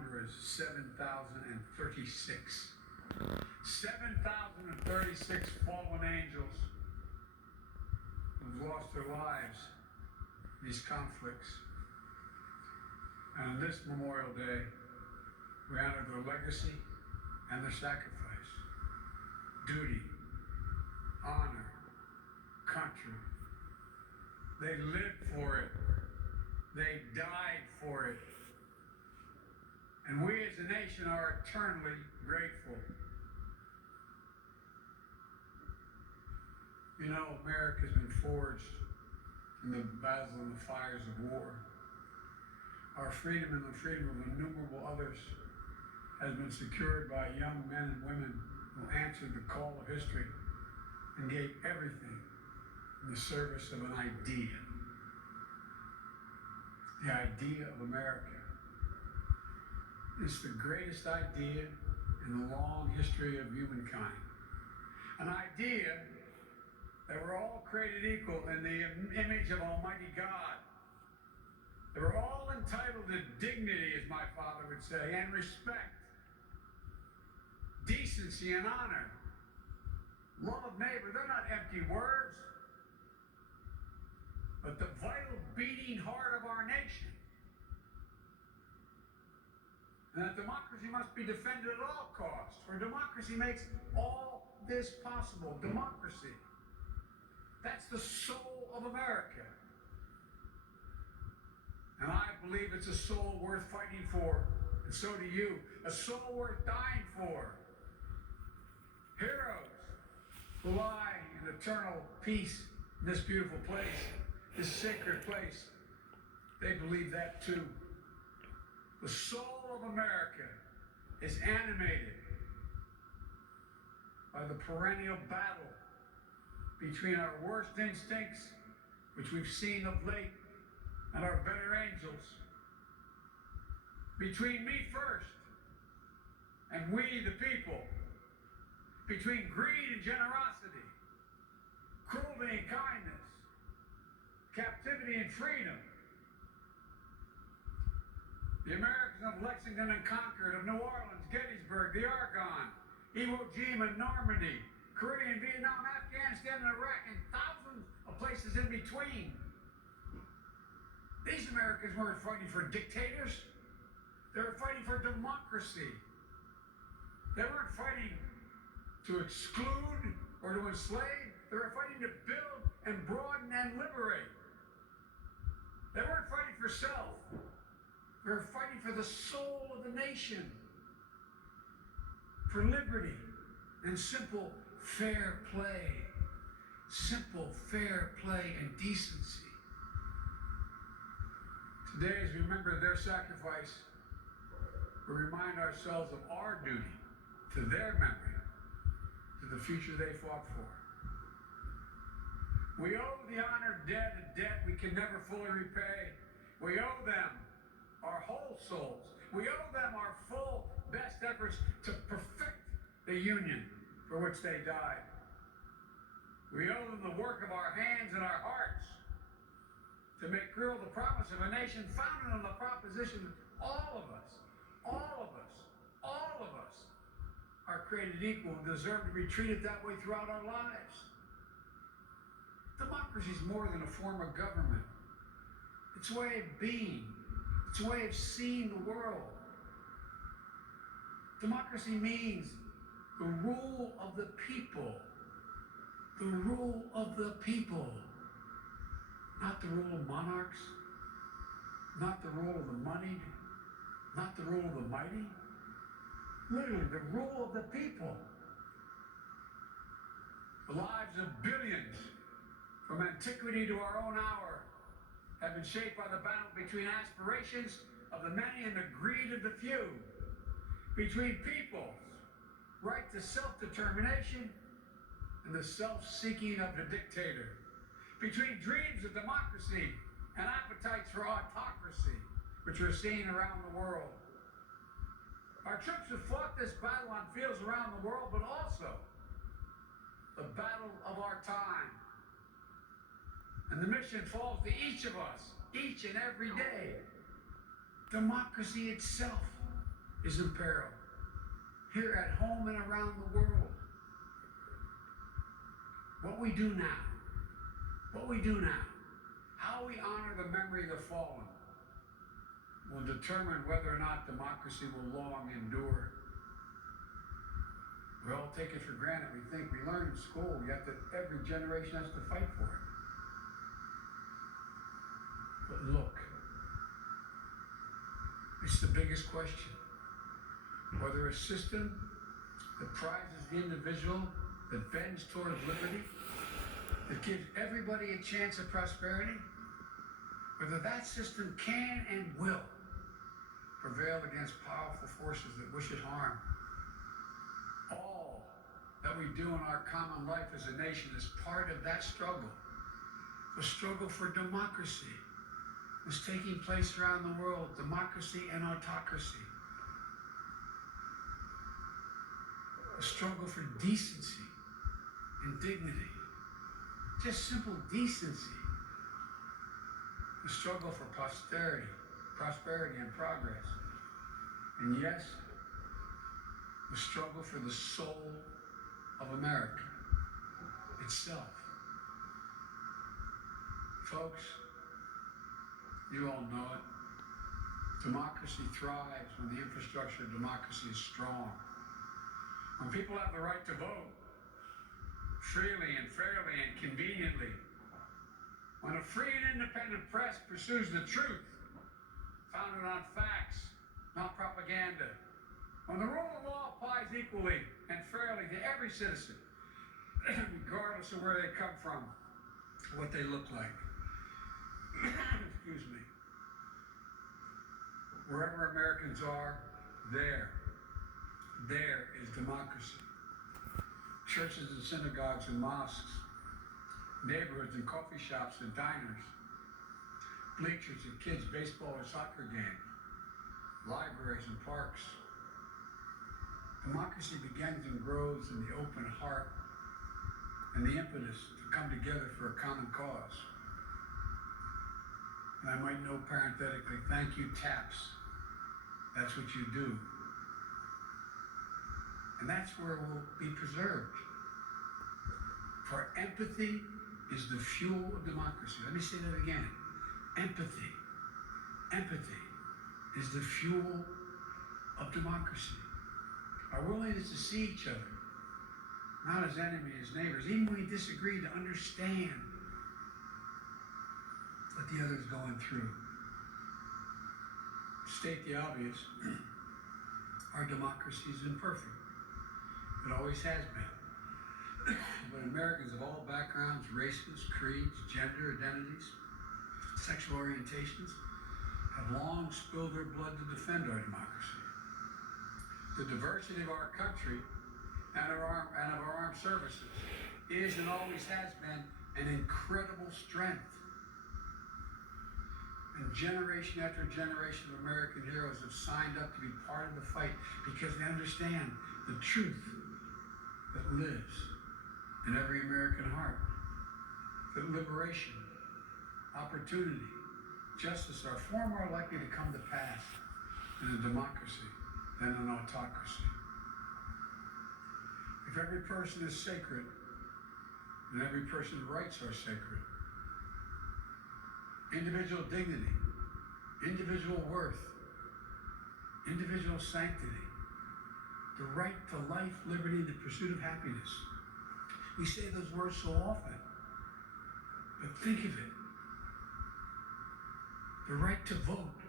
number is 7,036. 7,036 fallen angels who've lost their lives in these conflicts. And on this Memorial Day, we honor their legacy and their sacrifice, duty, honor, country. They lived for it. They died for it. And we as a nation are eternally grateful. You know, America's been forged in the battles and the fires of war. Our freedom and the freedom of innumerable others has been secured by young men and women who answered the call of history and gave everything in the service of an idea. The idea of America. It's the greatest idea in the long history of humankind. An idea that we're all created equal in the image of Almighty God. That we're all entitled to dignity, as my father would say, and respect, decency and honor, love of neighbor. They're not empty words, but the vital beating heart of our nation. And that democracy must be defended at all costs, for democracy makes all this possible. Democracy. That's the soul of America. And I believe it's a soul worth fighting for, and so do you. A soul worth dying for. Heroes who lie in eternal peace in this beautiful place, this sacred place. They believe that too. The soul of America is animated by the perennial battle between our worst instincts, which we've seen of late, and our better angels. Between me first and we the people. Between greed and generosity, cruelty and kindness, captivity and freedom. The Americans of Lexington and Concord, of New Orleans, Gettysburg, the Argonne, Iwo Jima, Normandy, Korea, Vietnam, Afghanistan, and Iraq, and thousands of places in between. These Americans weren't fighting for dictators. They were fighting for democracy. They weren't fighting to exclude or to enslave. They were fighting to build and broaden and liberate. They weren't fighting for self. They were fighting for the soul of the nation, for liberty and simple fair play. Simple fair play and decency. Today, as we remember their sacrifice, we remind ourselves of our duty to their memory, to the future they fought for. We owe the honored dead a debt we can never fully repay. We owe them our whole souls. We owe them our full best efforts to perfect the union for which they died. We owe them the work of our hands and our hearts to make real the promise of a nation founded on the proposition that all of us are created equal and deserve to be treated that way throughout our lives. Democracy is more than a form of government. It's a way of being. It's a way of seeing the world. Democracy means the rule of the people. The rule of the people. Not the rule of monarchs. Not the rule of the moneyed. Not the rule of the mighty. Literally, the rule of the people. The lives of billions, from antiquity to our own hour, have been shaped by the battle between aspirations of the many and the greed of the few. Between people's right to self-determination and the self-seeking of the dictator. Between dreams of democracy and appetites for autocracy, which we're seeing around the world. Our troops have fought this battle on fields around the world, but also the battle of our time. And the mission falls to each of us, each and every day. Democracy itself. is in peril, here at home and around the world. What we do now, how we honor the memory of the fallen, will determine whether or not democracy will long endure. We all take it for granted. We think we learn in school, yet that every generation has to fight for it. But look, it's the biggest question. Whether a system that prizes the individual, that bends toward liberty, that gives everybody a chance of prosperity, whether that system can and will prevail against powerful forces that wish it harm. All that we do in our common life as a nation is part of that struggle. The struggle for democracy is taking place around the world, democracy and autocracy. The struggle for decency and dignity, just simple decency. The struggle for prosperity and progress. And yes, the struggle for the soul of America itself. Folks, you all know it. Democracy thrives when the infrastructure of democracy is strong. When people have the right to vote freely and fairly and conveniently. When a free and independent press pursues the truth, founded on facts, not propaganda. When the rule of law applies equally and fairly to every citizen, regardless of where they come from, what they look like. Excuse me. Wherever Americans are, there is democracy. Churches and synagogues and mosques, neighborhoods and coffee shops and diners, bleachers and kids' baseball or soccer games, libraries and parks. Democracy begins and grows in the open heart and the impetus to come together for a common cause. And I might note parenthetically, thank you, TAPS. That's what you do. And that's where we'll be preserved. For empathy is the fuel of democracy. Let me say that again. Empathy is the fuel of democracy. Our willingness to see each other, not as enemies, as neighbors, even when we disagree, to understand what the other's going through. To state the obvious, our democracy is imperfect. It always has been. But Americans of all backgrounds, races, creeds, gender identities, sexual orientations, have long spilled their blood to defend our democracy. The diversity of our country and of our armed services is and always has been an incredible strength. And generation after generation of American heroes have signed up to be part of the fight because they understand the truth that lives in every American heart. That liberation, opportunity, justice are far more likely to come to pass in a democracy than an autocracy. If every person is sacred, then every person's rights are sacred. Individual dignity, individual worth, individual sanctity, the right to life, liberty, and the pursuit of happiness. We say those words so often, but think of it. The right to vote,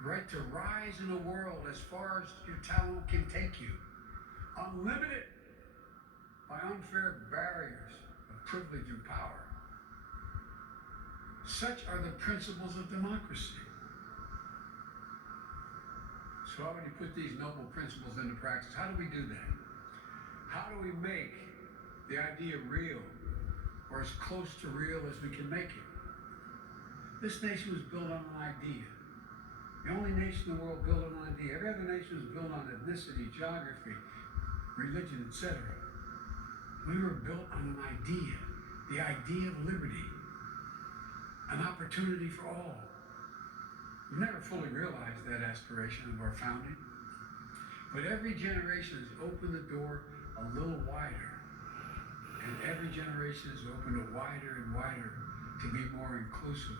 the right to rise in a world as far as your talent can take you, unlimited by unfair barriers of privilege and power. Such are the principles of democracy. So how would you put these noble principles into practice? How do we do that? How do we make the idea real, or as close to real as we can make it? This nation was built on an idea. The only nation in the world built on an idea. Every other nation was built on ethnicity, geography, religion, etc. We were built on an idea, the idea of liberty, an opportunity for all. We never fully realized that aspiration of our founding, but every generation has opened the door a little wider, and every generation has opened it wider and wider to be more inclusive,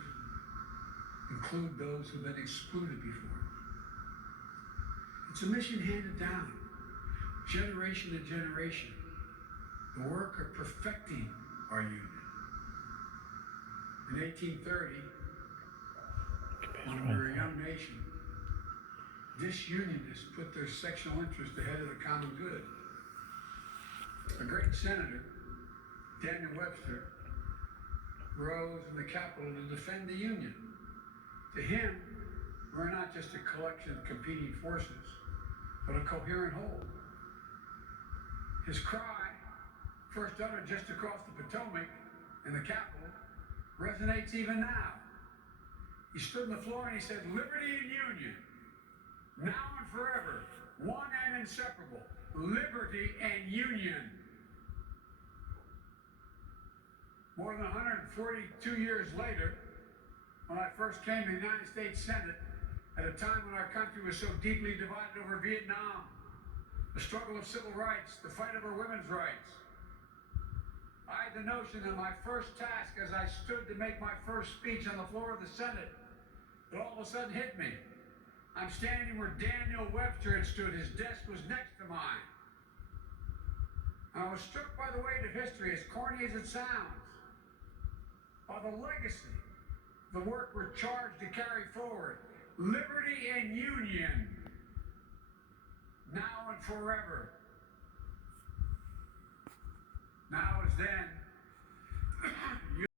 include those who've been excluded before. It's a mission handed down, generation to generation, the work of perfecting our union. In 1830, when we were a young nation, disunionists put their sectional interest ahead of the common good. A great senator, Daniel Webster, rose in the Capitol to defend the Union. To him, we're not just a collection of competing forces, but a coherent whole. His cry, first uttered just across the Potomac in the Capitol, resonates even now. He stood on the floor and he said, "Liberty and union, now and forever, one and inseparable. Liberty and union." More than 142 years later, when I first came to the United States Senate, at a time when our country was so deeply divided over Vietnam, the struggle of civil rights, the fight over women's rights, I had the notion that my first task as I stood to make my first speech on the floor of the Senate, it all of a sudden hit me. I'm standing where Daniel Webster had stood. His desk was next to mine. And I was struck by the weight of history, as corny as it sounds, by the legacy, the work we're charged to carry forward. Liberty and union, now and forever. Now as then,